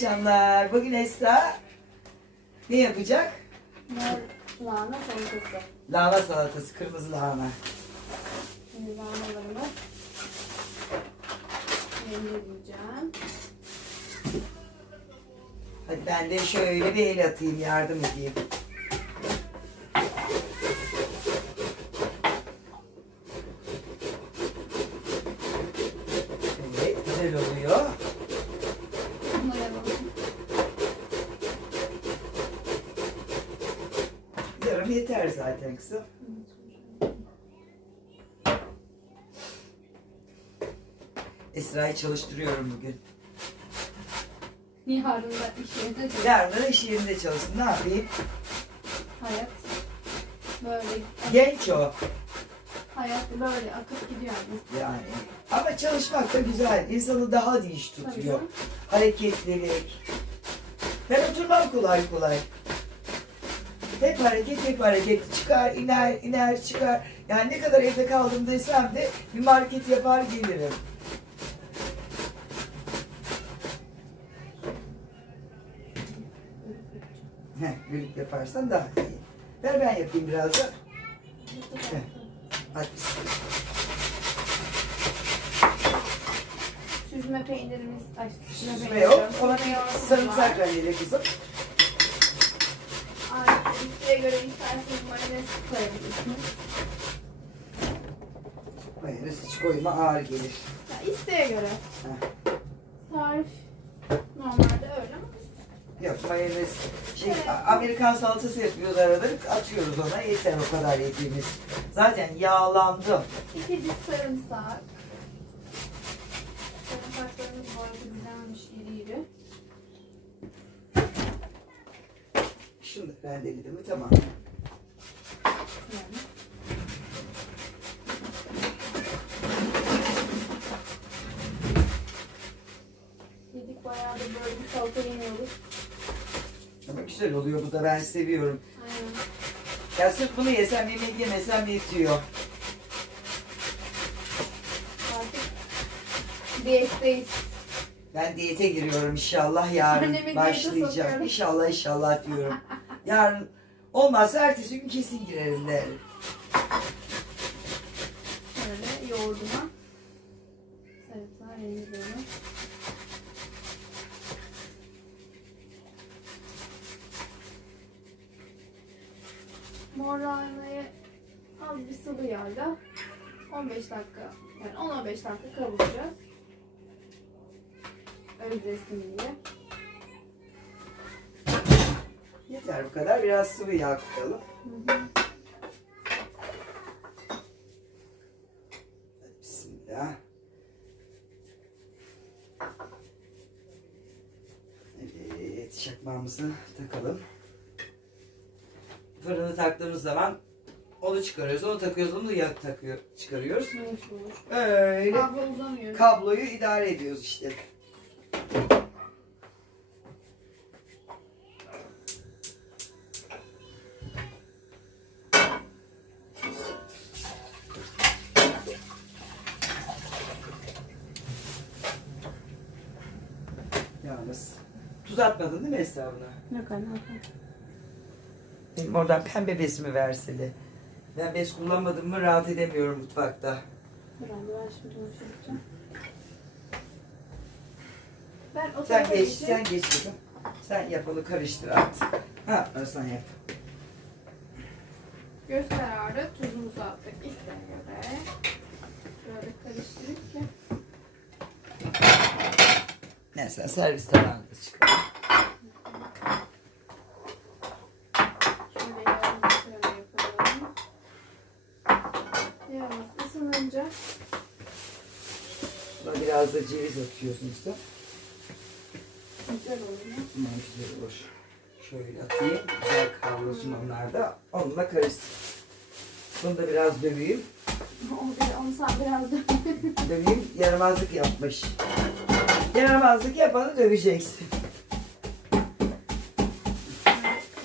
akşamlar. Bugün Esra ne yapacak? Lahana salatası. Lahana salatası, kırmızı lahana. Şimdi lahanalarımı rendeleyeceğim. Hadi ben de şöyle bir el atayım, yardım edeyim. Evet, güzel oluyor. Mayaladım. Yarım yeter zaten kızım. Esra'yı çalıştırıyorum bugün. Yarın da iş yerinde çok Yarın da iş yerinde çalışsın. Ne yapayım? hayat böyle Genç o. hayat böyle akıp gidiyor yani. Yani. Ama çalışmak da güzel. İnsanı daha dinç Tabii tutuyor. canım. Hareketlilik. Ben oturmam kolay kolay. Hep hareket, hep hareket. Çıkar, iner, iner, çıkar. Yani ne kadar evde kaldım desem de bir market yapar gelirim. Heh, birlik yaparsan daha iyi. Ver ben yapayım biraz da. Heh. Hadi. Süzme peynirimiz, ay süzme, Süzme peynir yok. Ona Süzme yoğurdumuz bir sarımsak rendele kızım. İsteğe göre isterseniz mayonez koyabilirsiniz. Mayonez hiç koyma ağır gelir. Ya isteğe göre. Heh. Tarif normalde öyle ama biz Yok mayonez. Şey, Amerikan salatası yapıyoruz arada atıyoruz ona yeter o kadar yediğimiz. Zaten yağlandı. İki diş sarımsak. Sarımsaklarımız bu arada güzelmiş iri iri. Şunu da rendeledim mi tamam. Yani. Yedik bayağı da böyle bir salata yemiyoruz. Güzel oluyor bu da ben seviyorum. Aynen. Ya sırf bunu yesem yemek yemesem yetiyor. Artık diyetteyiz. Ben diyete giriyorum inşallah yarın Annemi başlayacağım. İnşallah inşallah diyorum. Yarın olmazsa ertesi gün kesin girerim derim. Şöyle yoğurduma. Sarımsağı rendeliyorum. Mor lahanayı az bir sıvı yağla 15 dakika yani 10-15 dakika kavuracağız. Özlesin diye. Yeter bu kadar. Biraz sıvı yağ koyalım. Hı hı. Bismillah. Evet, çakmağımızı takalım. Fırını taktığımız zaman onu çıkarıyoruz, onu takıyoruz, onu ya takıyor, çıkarıyoruz. Öyle Kablo uzamıyor. kabloyu idare ediyoruz işte. Yalnız tuz atmadın değil mi Esra buna? Yok anne. Benim oradan pembe bezimi verseli. Ben bez kullanmadım mı rahat edemiyorum mutfakta. Herhalde ben şimdi onu şey yapacağım. Ben o Sen tarafa geç, geçeyim. sen geç kızım. Sen yap onu karıştır at. Ha, sen yap. Göz kararı tuzumuzu attık isteğe göre. Böyle karıştırıp ki. Neyse servis tabağına çıkar. Şöyle yağını şöyle yapalım. Yağımız ısınınca Buna biraz da ceviz atıyorsunuz da. güzel oluyor. Aman güzel olur. Şöyle atayım. Güzel kavrulsun onlar da. Onunla karışsın. Bunu da biraz döveyim. Onu sen biraz da Döveyim. Yaramazlık yapmış. Yaramazlık yapanı döveceksin.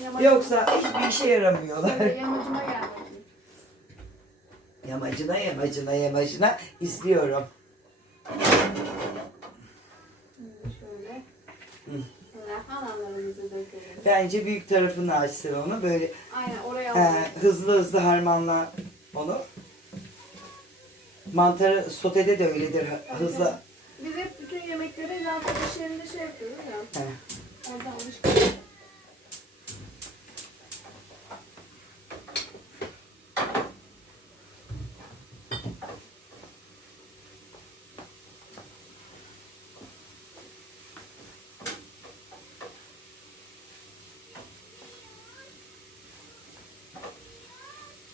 Yamaç- Yoksa hiçbir işe yaramıyorlar. Şöyle yamacıma gelmedi. Yamacına yamacına yamacına izliyorum. Şimdi şöyle. Hı. elimize dökelim. Bence büyük tarafını açsın onu. Böyle Aynen oraya he, hızlı hızlı harmanla onu. Mantarı sotede de öyledir. hı- Hızlı. Biz hep bütün yemekleri zaten iş yerinde şey yapıyoruz ya. He. Orada alışkanlık.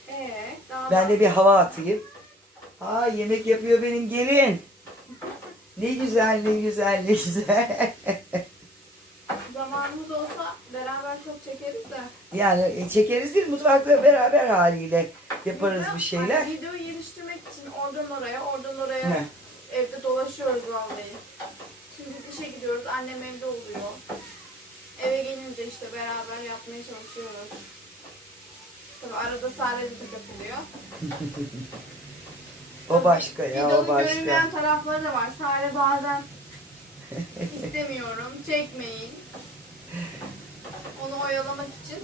Ee, daha Ben de bir hava atayım. Aa yemek yapıyor benim gelin. Ne güzel ne güzel ne güzel. zamanımız olsa beraber çok çekeriz de. yani e, çekeriz değil mutfakta beraber haliyle yaparız bir şeyler. Hani videoyu geliştirmek için oradan oraya, oradan oraya He. evde dolaşıyoruz vallahi. Şimdi işe gidiyoruz, annem evde oluyor. Eve gelince işte beraber yapmaya çalışıyoruz. Arada Sare de katılıyor. O başka ya o başka. görünmeyen tarafları da var. Sare bazen istemiyorum, çekmeyin. Onu oyalamak için.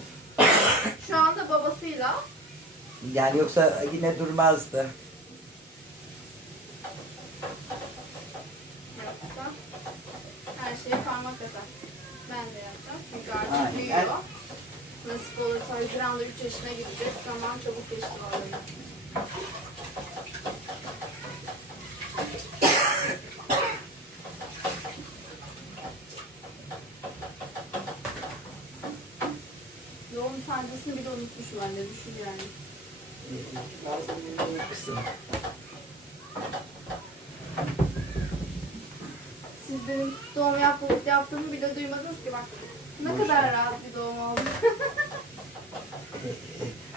Şu anda babasıyla Yani yoksa yine durmazdı. yapsa her şeye parmak atar. Ben de yapacağım. Çünkü artık Aynen. büyüyor. Nasip olursa Haziran'da 3 yaşına gidecek. Zaman çabuk geçti vallahi. Doğum sancısını bile unutmuşum anne düşün yani. Bazen kısım. Siz benim doğum yap yaptığımı bile duymadınız ki bak. Ne kadar rahat bir doğum oldu.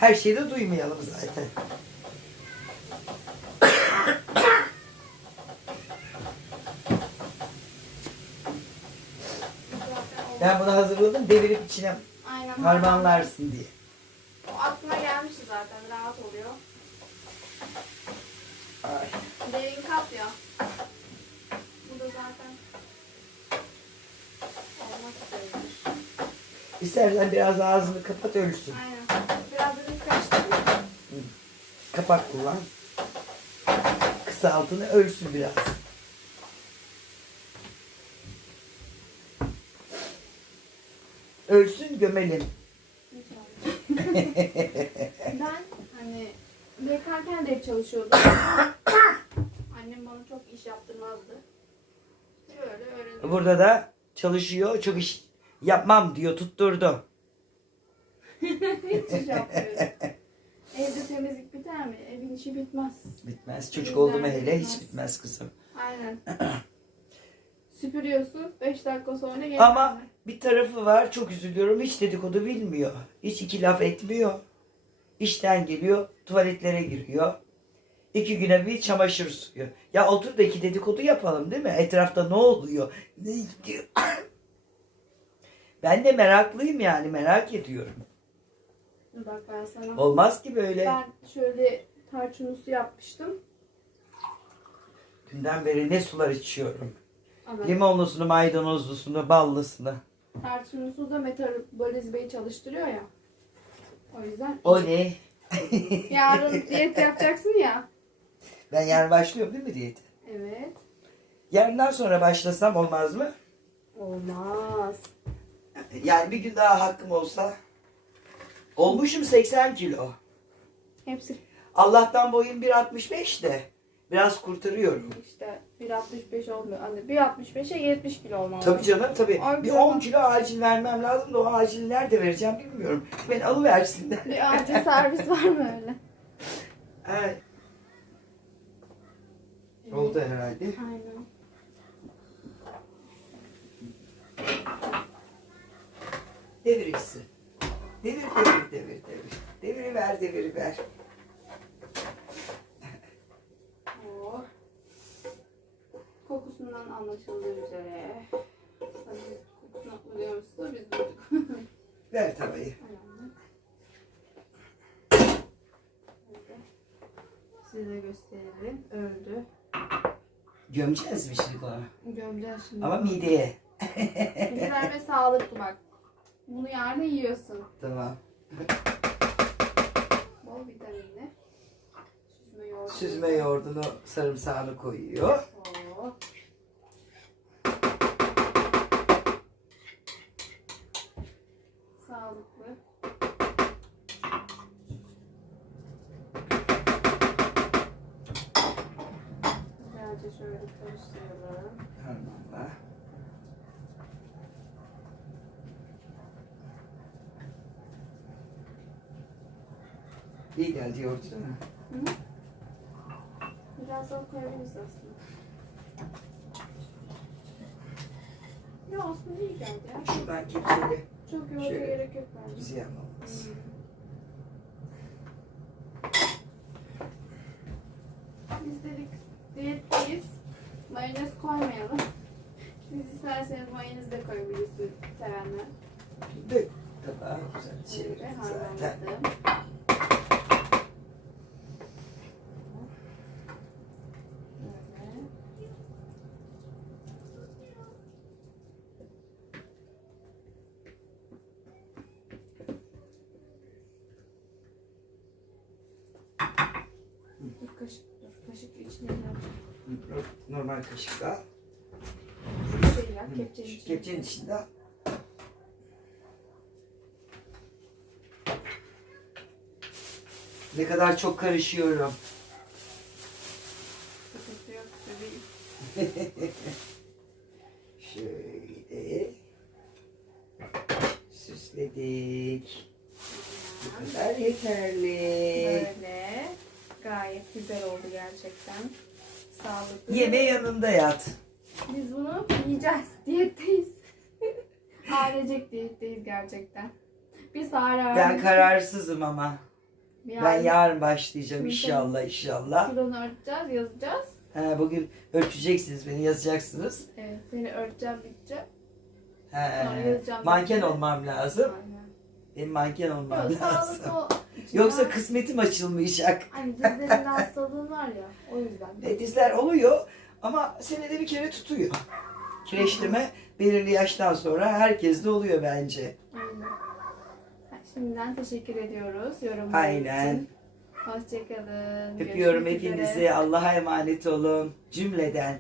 Her şeyi de duymayalım zaten. Ben bunu hazırladım devirip içine Aynen. harmanlarsın diye. O aklıma gelmişti zaten rahat oluyor. Ay. Derin kat ya. Bu da zaten olmak üzeredir. İstersen biraz ağzını kapat ölsün. Aynen. Kapak kullan. Kısa altını ölsün biraz. Ölsün gömelim. ben hani bekarken de hep çalışıyordum. Annem bana çok iş yaptırmazdı. Böyle öğrendim. Burada da çalışıyor. Çok iş yapmam diyor. Tutturdu. Hiç iş yapmıyorum. Evde temizlik biter mi? Evin işi bitmez. Bitmez. Çocuk oldu mu hele bitmez. hiç bitmez kızım. Aynen. Süpürüyorsun. 5 dakika sonra geri Ama bir tarafı var. Çok üzülüyorum. Hiç dedikodu bilmiyor. Hiç iki laf etmiyor. İşten geliyor. Tuvaletlere giriyor. İki güne bir çamaşır suyu. Ya otur da iki dedikodu yapalım değil mi? Etrafta ne oluyor? Ne gidiyor? Ben de meraklıyım yani. Merak ediyorum. Bak ben sana. Olmaz ki böyle. Ben şöyle tarçınlısı yapmıştım. Dünden beri ne sular içiyorum. Ama Limonlusunu, maydanozlusunu, ballısını. tarçınlısı da metabolizmayı çalıştırıyor ya. O yüzden O ne? yarın diyet yapacaksın ya. Ben yarın başlıyorum değil mi diyete? Evet. Yarından sonra başlasam olmaz mı? Olmaz. Yani bir gün daha hakkım olsa. Olmuşum 80 kilo. Hepsi Allah'tan boyum 1.65 de. Biraz kurtarıyorum. işte 1.65 olmuyor. Anne 1.65'e 70 kilo olmalı. Tabii canım tabii. Ay, Bir canım. 10 kilo acil vermem lazım da o acili nerede vereceğim bilmiyorum. Beni alıversinler. Bir acil servis var mı öyle? Evet. Oldu herhalde. Aynen. Devir ikisi. Devir devir devir devir. Deviri ver deviri ver. Oh. Kokusundan anlaşıldığı üzere. Tabii kokusunu duyuyor musunuz? Biz duyduk. Ver tavayı. Size gösterelim. Öldü. Gömeceğiz mi şimdi onu? Gömeceğiz şimdi. Ama mideye. Güzel ve sağlıklı bak. Bunu yarın yiyorsun. Tamam. Bol vitaminli. Süzme yoğurt. Süzme yoğurdunu sarımsağını koyuyor. Oo. Sağlıklı. Güzelce şöyle karıştıralım. Harmanla. İyi geldi yoğurt değil mi? Hı? Biraz daha koyabiliriz aslında. Ya aslında iyi geldi ya. Şuradan kepçeli Çok yoğurda Şöyle. gerek yok bence. ziyan olmaz. Biz dedik diyetteyiz. Mayonez koymayalım. Siz isterseniz mayonez de koyabilirsiniz sevenler. Şimdi tabağı güzel Şöyle çevirdik zaten. harmanladım. Böyle. Dur kaşık, dur kaşık içine yap. Normal kaşıkla. Şey kepçenin içine. Kepçenin içinde. Ne kadar çok karışıyorum. Sıkıntı yok bebeğim. Şöyle süsledik. Bu kadar yeterli. Böyle. Gayet güzel oldu gerçekten. Sağlıklı. Yeme yanında yat. Biz bunu yiyeceğiz. Diyetteyiz. Ailecek diyetteyiz gerçekten. Biz hala Ben kararsızım ama. yarın Ben yarın başlayacağım Şimdi inşallah inşallah. kilonu örteceğiz, yazacağız. He, bugün ölçeceksiniz beni yazacaksınız. Evet, seni örteceğim, biteceğim. He, Sonra yazacağım. manken olmam lazım. Aynen. Benim manken olmam Yok, lazım. ol- Yoksa kısmetim açılmayacak. Hani dizlerinde hastalığın var ya, o yüzden. E, dizler oluyor ama senede bir kere tutuyor. Kireçleme belirli yaştan sonra herkeste oluyor bence. Aynen. Şimdiden teşekkür ediyoruz yorumlarınız Aynen. için. Hoşçakalın. Öpüyorum Görüşmek üzere. hepinizi. Allah'a emanet olun. Cümleden.